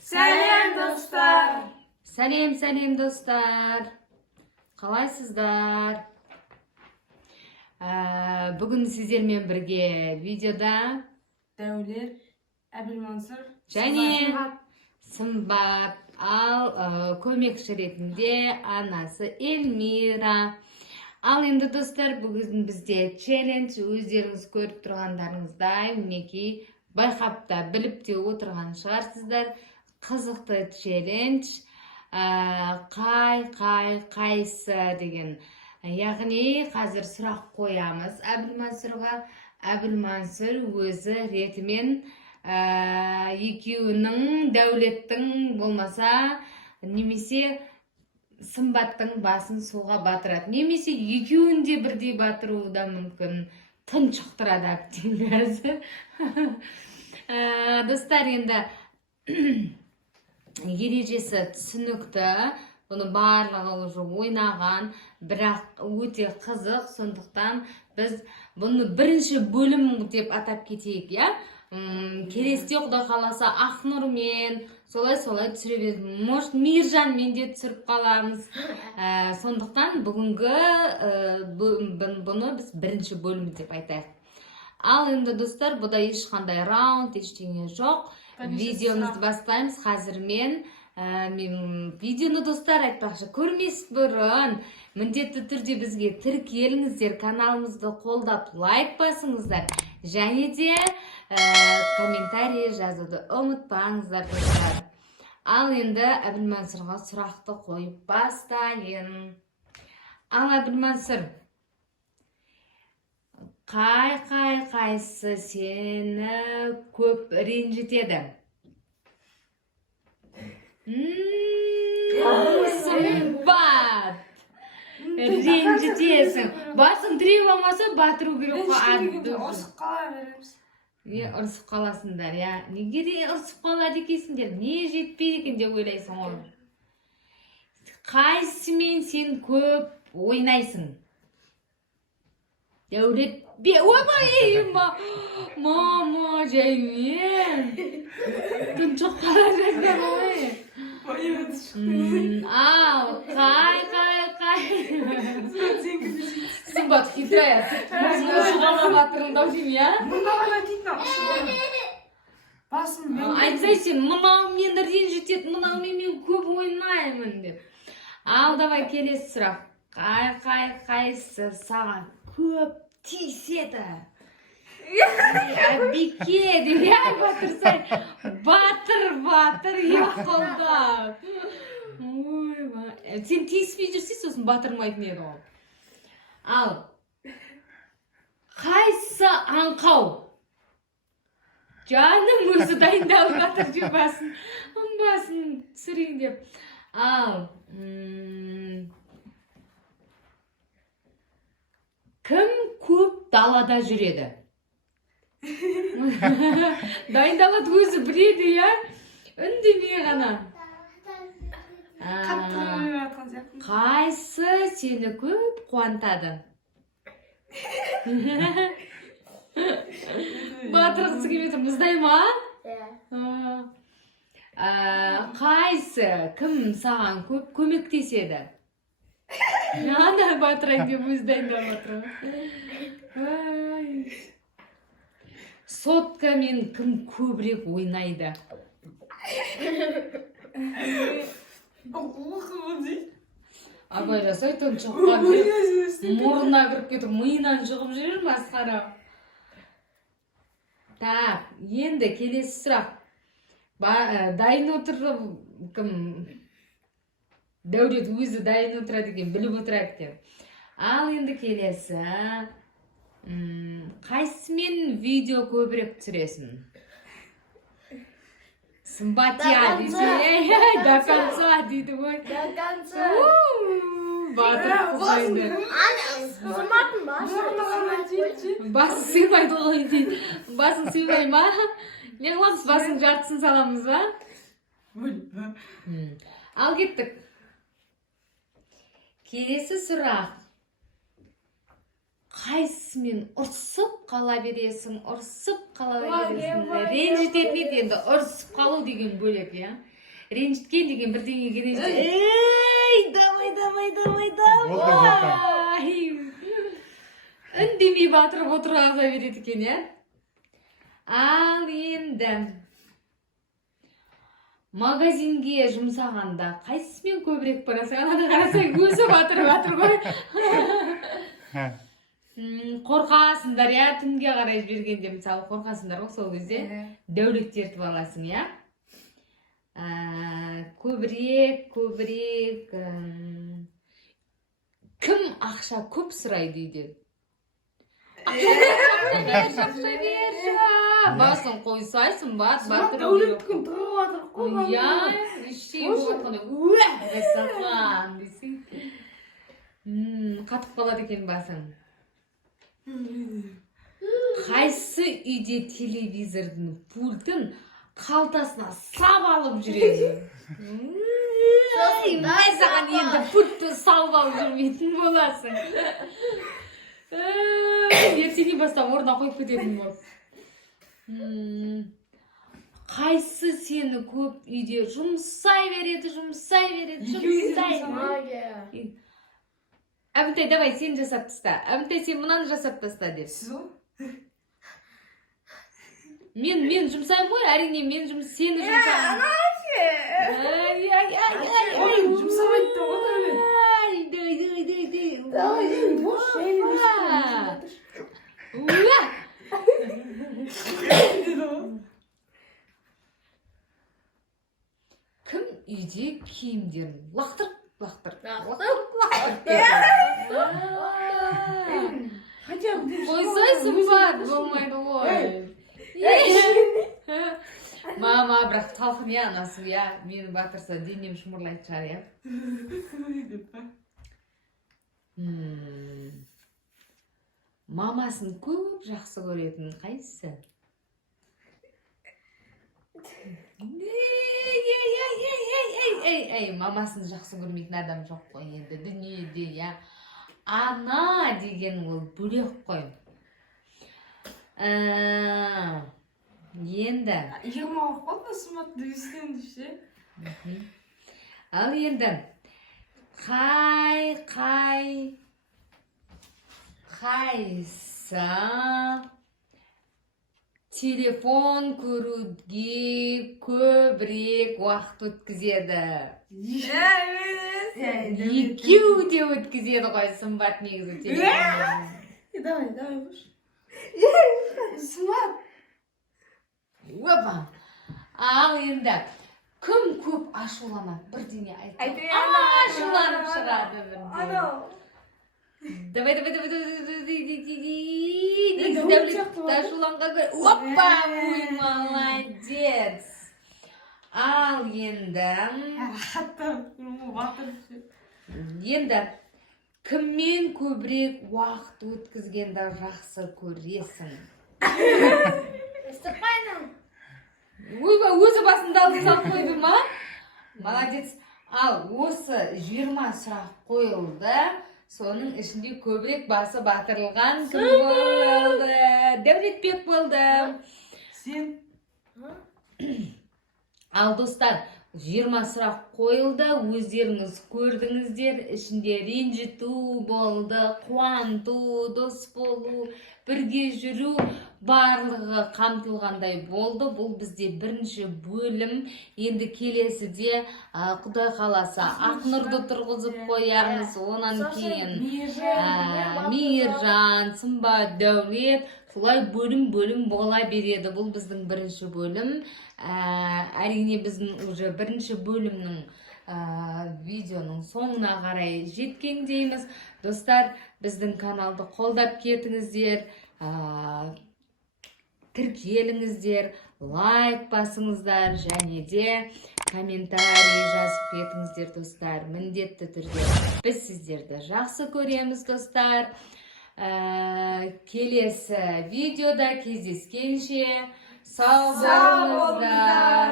Сәлем достар. Сәлем достар. Қалайсыздар? Бүгін сіздермен бірге видеода Дәулет, Әбілмансұр және Сымбат, ал көмекші ретінде анасы Эльмира. Ал енді достар, бүгін бізде челлендж, өздеріңіз көріп тұрғандарыңыздай, мінекей байқап та біліп те отырған шығарсыздар. Қызықты челлендж, қайсы деген. Яғни қазір сұрақ қоямыз Әбілмансұрға. Әбілмансұр өзі ретімен екеуінің, Дәулеттің болмаса немесе Сымбаттың басын суға батырады. Немесе екеуінде бірдей батыруы да мүмкін. Тұншықтырады әбден бәрі. Достар, енді ережесі түсінікті. Бұны барлығы уже ойнаған, бірақ өте қызық. Сондықтан біз бұны бірінші бөлім деп атап кетейік, я? Келесте Құдай қаласа Ақнұрмен солай түсіре береміз. Может, Мейіржанмен де түсіріп қаламыз. Сондықтан бүгінгі бұны біз бірінші бөлім деп айтайық. Ал енді достар, бұда ешқандай раунд, ештеңе жоқ. Видеомызды бастаймыз. Қазір мен видеоны достар айтпақшы, көрмес бұрын міндетті түрде бізге тіркеліңіздер, каналымызды қолдап лайк басыңыздар, және де комментарий жазуды ұмытпаңыздар достар. Ал енді Әбілмансұрға сұрақты қойып бастайын. Ал Әбілмансұр, қайсы сені көп ренжітеді? Сымбат, ренжітесің. Басың тіреп алмаса батыру керек қой. Ұрсып қала береміз. Ұрсып қаласыңдар, я. Неге де ұрсып қалады екенсіңдер? Не жетпейді екен деп ойлайсың ғой. Қайсымен сен көп ойнайсың? Дәулет, ойбай, мама, жаймен. Тұншық қала жаздар ғой. Ал, қай. Сымбат хитрая. Мұны батырыңдау дейм, я? Мұнда ғана дейтін басын мен. Айтсай сен, мынау мені ренжітеді, мынау мен көп ойнаймын деп. Ал, давай келесі сұрақ. Қайсы саған көп тиіседі? Әбеке деп, я батырсай. Батыр, еқылдап. Сен тиіспей жүрсе, сосын батырмайтын еді ол. Ал, қайсы аңқау? Жаным өзі дайындалып жатыр жүр басын түсірейін деп. Ал, кім көп далада жүреді? Дайындалады өзі біледі, я? Үндемей ғана. Қайсы сені көп қуантады? Батырғысы келіп отыр, мұздай ма? Қайсы, кім саған көп көмектеседі? Ана батырайын деп өзі дайындап отыр. Соткамен кім көбірек ойнайды? Абай жасай, тұншыққа мұрына кіріп кетіп, миынан шығып жүрер масқара. Так, енді келесі сұрақ. Дайын отырып, кім? Дәулет өзі дайын отырады екен, біліп отырады екен. Ал енді келесі. Қайсымен видео көбірек түсіресің? Сымбатия дейді. До конца дейді ғой. До конца. Батыр қызайды. Сымбаттың басы. Басы сыймайды ғой дейді. Басың сыймай ма? Не қыламыз, басың жартысын саламыз ба? Ал кеттік. Келесі сұрақ. Қайсымен ұрсып қала бересің, ренжітетін еді, енді ұрсып қалу деген бөлек, я? ренжіткен деген бірдеңеге ренжіткен. Ей, давай. Үндемей батырып отыра береді екен, иә? Ал енді магазинге жұмсағанда қайсысымен көбірек барасың? Анада қарасаң өзі батыр ғой. Қорқасыңдар, иә? Түнге қарай жібергенде, мысалы, қорқасыңдар ғой сол кезде. Дәулет ертіп аласың, иә? Көбірек кім ақша көп сұрайды үйде? Ақша бер. Басын қойсайсың, батыр. Дәулеттікін тұрып атыр қойған. Иә, ештей болатқанда сақан десең. Қатып қалады екен басың. Қайсы үйде телевизордың пультін қалтасына сап алып жүреді? Мен саған енді пультті салып алып жүрмейтін боласың. Ертеңнен бастап орнына қойып кететін бол. Қайсы сені көп үйде жұмсай береді. Әбінтай, давай, сен жасап таста. Әбінтай, сен мұнаны жасап таста деп. Сіз о? Мен жұмсаймын ғой, әрине мен сені жұмсаймын. Ой, жұмсамайды да ғой, Кім үйде киімдерін лақтырып қойсайсың бар, болмайды ғой. Мама, бірақ талқын, иә, анасы, иә, мені батырса денем шымырлайды шығар, иә. Мамасын көп жақсы көретін қайсысы? Мамасын жақсы көрмейтін адам жоқ қой енді дүниеде, иә. Ана деген ол бөлек қой. Енді Иығыма қалды сыматты үстен десе. Ал енді қайсы телефон көруге көбірек уақыт өткізеді? Екеу де өткізеді ғой, сымбат негізі телефон. Давай, сымат. Опа. Ал енді кім көп ашуланады? Бірдеңе айтты. Ашуланып шығады бірдеңе. Давай. Негізі Дәулетті ашуланға көр. Опа, ой, молодец. Ал енді кіммен көбірек уақыт өткізгенді жақсы көресің? Ойбай, өзі басында алды салып қойды ма? Молодец. Ал осы 20 сұрақ қойылды. Соның ішінде көбірек басы батырылған кім болды? Дәулетбек болды. Сен? Ал достар, 20 сұрақ қойылды, өздеріңіз көрдіңіздер, ішінде ренжіту болды, қуанту, дос болу, бірге жүру, барлығы қамтылғандай болды. Бұл бізде бірінші бөлім. Енді келесіде Құдай қаласа Ақнұрды тұрғызып қоямыз. Онан кейін Мейіржан, Сымбат, Дәулет, солай бөлім бола береді. Бұл біздің бірінші бөлім. Әрине біздің уже бірінші бөлімнің видеоның соңына қарай жеткендейміз. Достар, біздің каналды қолдап кетіңіздер, тіркеліңіздер, лайк басыңыздар, және де комментарий жазып кетіңіздер, достар. Міндетті түрде біз сіздерді жақсы көреміз, достар. Келесі видеода кездескенше сау болыңыздар.